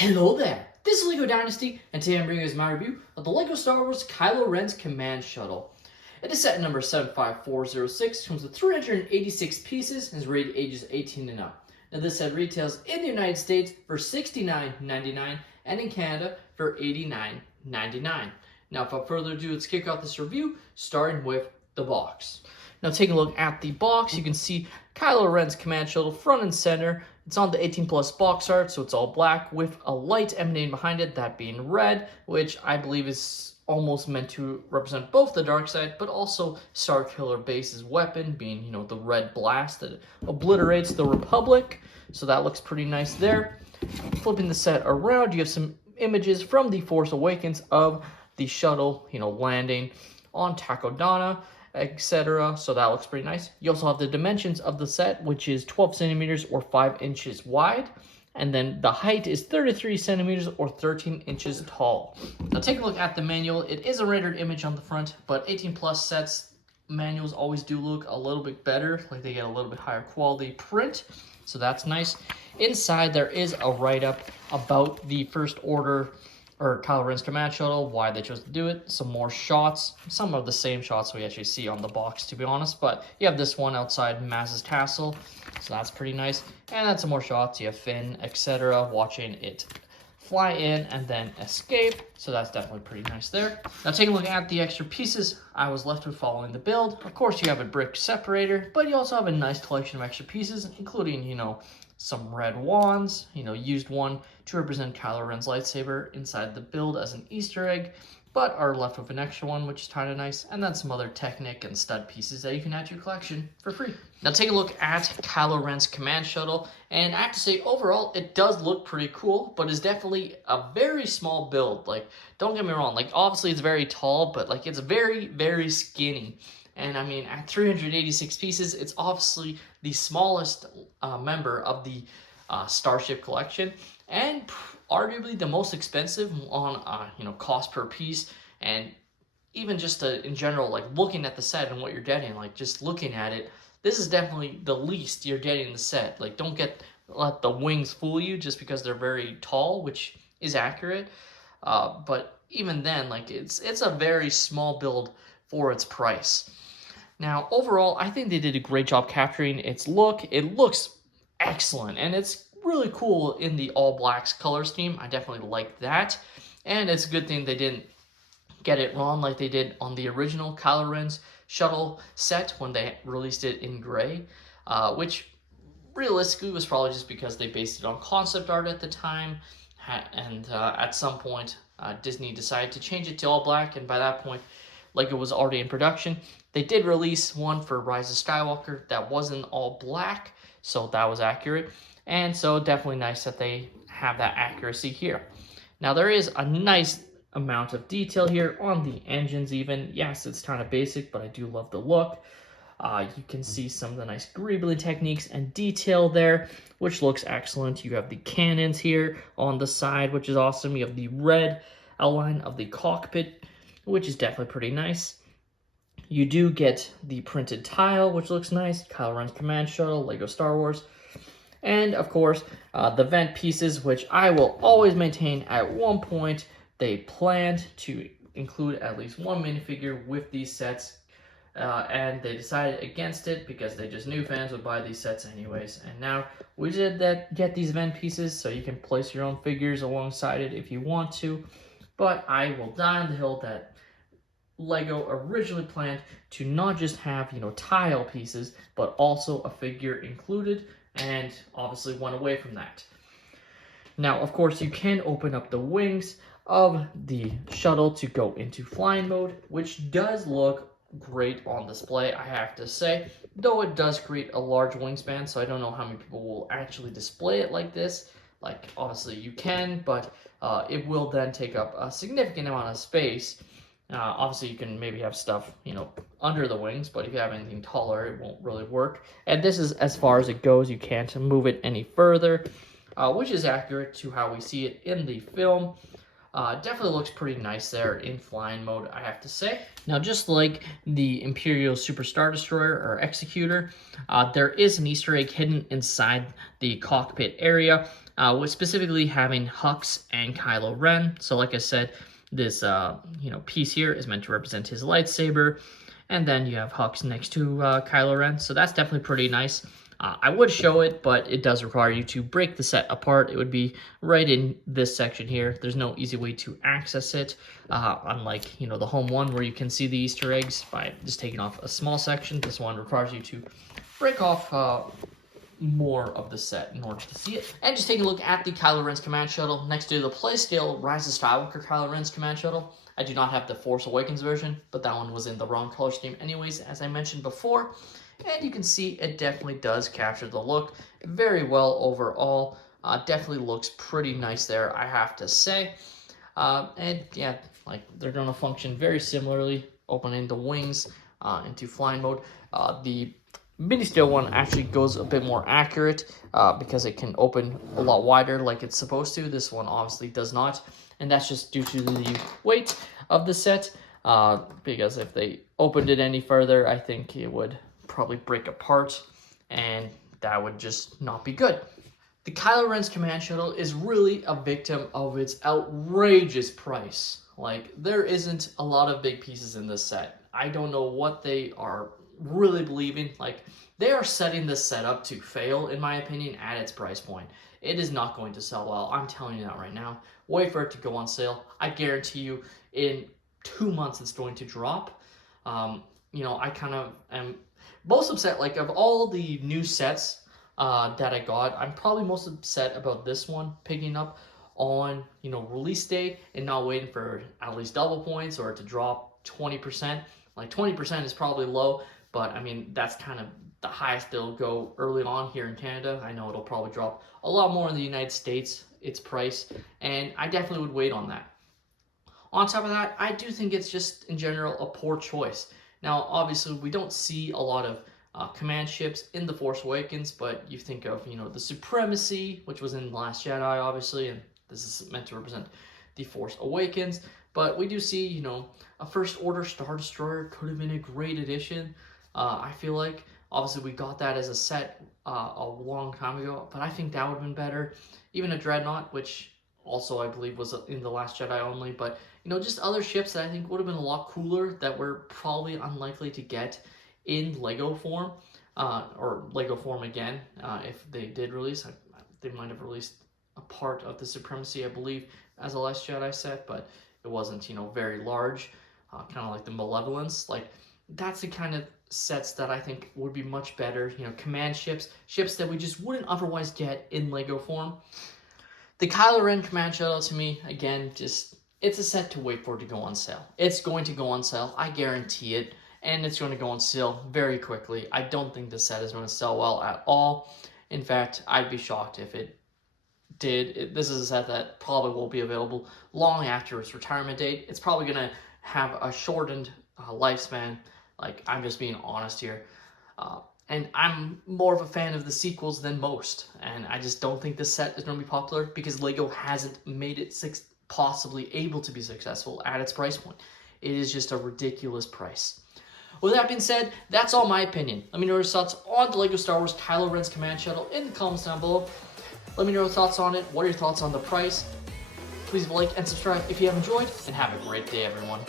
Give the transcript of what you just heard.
Hello there, this is LEGO Dynasty, and today I'm bringing you my review of the LEGO Star Wars Kylo Ren's Command Shuttle. It is set number 75406, comes with 386 pieces, and is rated ages 18 and up. Now this set retails in the United States for $69.99 and in Canada for $89.99. Now without further ado, let's kick off this review, starting with the box. Now taking a look at the box, you can see Kylo Ren's Command Shuttle front and center. It's on the 18 plus box art, so it's all black with a light emanating behind it, that being red, which I believe is almost meant to represent both the dark side, but also Starkiller Base's weapon, being, the red blast that obliterates the Republic. So that looks pretty nice there. Flipping the set around, you have some images from The Force Awakens of the shuttle, landing on Takodana, etc. So that looks pretty nice. You also have the dimensions of the set, which is 12 centimeters or 5 inches wide. And then the height is 33 centimeters or 13 inches tall. Now take a look at the manual. It is a rendered image on the front, but 18 plus sets manuals always do look a little bit better, like they get a little bit higher quality print. So that's nice. Inside there is a write-up about the First Order or Kylo Ren's Command Shuttle, why they chose to do it, some more shots, some of the same shots we actually see on the box, to be honest, but you have this one outside Maz's Castle, so that's pretty nice, and then some more shots, you have Finn, etc., watching it fly in and then escape, so that's definitely pretty nice there. Now taking a look at the extra pieces, I was left with following the build. Of course you have a brick separator, but you also have a nice collection of extra pieces, including, some red wands, used one to represent Kylo Ren's lightsaber inside the build as an Easter egg, but are left with an extra one, which is kind of nice, and then some other Technic and stud pieces that you can add to your collection for free. Now take a look at Kylo Ren's Command Shuttle, and I have to say, overall, it does look pretty cool, but it's definitely a very small build. Like, don't get me wrong, obviously it's very tall, but, it's very, very skinny. And I mean, at 386 pieces, it's obviously the smallest member of the Starship collection, and arguably the most expensive on cost per piece, and even just in general, looking at the set and what you're getting, just looking at it, this is definitely the least you're getting in the set. Don't let the wings fool you just because they're very tall, which is accurate, but even then, it's a very small build for its price. Now, overall, I think they did a great job capturing its look. It looks excellent, and it's really cool in the all blacks color scheme. I definitely like that, and it's a good thing they didn't get it wrong like they did on the original Kylo Ren's shuttle set when they released it in gray, which realistically was probably just because they based it on concept art at the time, and at some point Disney decided to change it to all black, and by that point it was already in production. They did release one for Rise of Skywalker that wasn't all black, so that was accurate. And so definitely nice that they have that accuracy here. Now there is a nice amount of detail here on the engines even. Yes, it's kind of basic, but I do love the look. You can see some of the nice greebly techniques and detail there, which looks excellent. You have the cannons here on the side, which is awesome. You have the red outline of the cockpit, which is definitely pretty nice. You do get the printed tile, which looks nice. Kylo Ren's Command Shuttle, LEGO Star Wars. And, of course, the vent pieces, which I will always maintain at one point they planned to include at least one minifigure with these sets. And they decided against it because they just knew fans would buy these sets anyways. And now we did get these vent pieces, so you can place your own figures alongside it if you want to. But I will die on the hill that LEGO originally planned to not just have, tile pieces, but also a figure included, and obviously went away from that. Now, of course, you can open up the wings of the shuttle to go into flying mode, which does look great on display, I have to say, though it does create a large wingspan, so I don't know how many people will actually display it like this. Obviously you can, but it will then take up a significant amount of space. Obviously, you can maybe have stuff, under the wings, but if you have anything taller, it won't really work. And this is as far as it goes. You can't move it any further, which is accurate to how we see it in the film. Definitely looks pretty nice there in flying mode, I have to say. Now, just like the Imperial Super Star Destroyer or Executor, there is an Easter egg hidden inside the cockpit area. with specifically having Hux and Kylo Ren. So like I said, this piece here is meant to represent his lightsaber, and then you have Hux next to Kylo Ren. So that's definitely pretty nice. I would show it, but it does require you to break the set apart. It would be right in this section here. There's no easy way to access it, unlike the home one where you can see the Easter eggs by just taking off a small section. This one requires you to break off more of the set in order to see it. And just taking a look at the Kylo Ren's command shuttle next to the Playscale Rise of Skywalker Kylo Ren's command shuttle. I do not have the Force Awakens version, but that one was in the wrong color scheme anyways, as I mentioned before. And you can see it definitely does capture the look very well overall. Definitely looks pretty nice there, I have to say. And yeah, like they're going to function very similarly, opening the wings into flying mode. The mini scale one actually goes a bit more accurate because it can open a lot wider like it's supposed to. This one obviously does not, and that's just due to the weight of the set. Because if they opened it any further, I think it would probably break apart, and that would just not be good. The Kylo Ren's command shuttle is really a victim of its outrageous price. Like, there isn't a lot of big pieces in this set. I don't know what they are really believing. Like, they are setting this set up to fail, in my opinion, at its price point. It is not going to sell well. I'm telling you that right now. Wait for it to go on sale. I guarantee you in 2 months it's going to drop. I kind of am most upset, like, of all the new sets that I got, I'm probably most upset about this one picking up on, release day and not waiting for at least double points or to drop 20%. Like, 20% is probably low, but I mean, that's kind of the highest they'll go early on here in Canada. I know it'll probably drop a lot more in the United States, its price, and I definitely would wait on that. On top of that, I do think it's just, in general, a poor choice. Now, obviously, we don't see a lot of command ships in The Force Awakens, but you think of, the Supremacy, which was in The Last Jedi, obviously, and this is meant to represent The Force Awakens. But we do see, a First Order Star Destroyer could have been a great addition, I feel like. Obviously, we got that as a set a long time ago, but I think that would have been better. Even a Dreadnought, which also I believe was in The Last Jedi only, but just other ships that I think would have been a lot cooler that we're probably unlikely to get in Lego form, or Lego form again, if they did release. They might have released a part of the Supremacy, I believe, as a Last Jedi set, but it wasn't, very large, kind of like the Malevolence. Like, that's the kind of sets that I think would be much better, command ships that we just wouldn't otherwise get in Lego form. The Kylo Ren command shuttle, to me, again, it's a set to wait for it to go on sale. It's going to go on sale, I guarantee it, and it's going to go on sale very quickly. I don't think this set is going to sell well at all. In fact, I'd be shocked if it did. This is a set that probably will be available long after its retirement date. It's probably going to have a shortened lifespan. Like, I'm just being honest here. And I'm more of a fan of the sequels than most. And I just don't think this set is going to be popular because Lego hasn't made it possibly able to be successful at its price point. It is just a ridiculous price. With that being said, that's all my opinion. Let me know your thoughts on the Lego Star Wars Kylo Ren's command shuttle in the comments down below. Let me know your thoughts on it. What are your thoughts on the price? Please like and subscribe if you have enjoyed, and have a great day, everyone.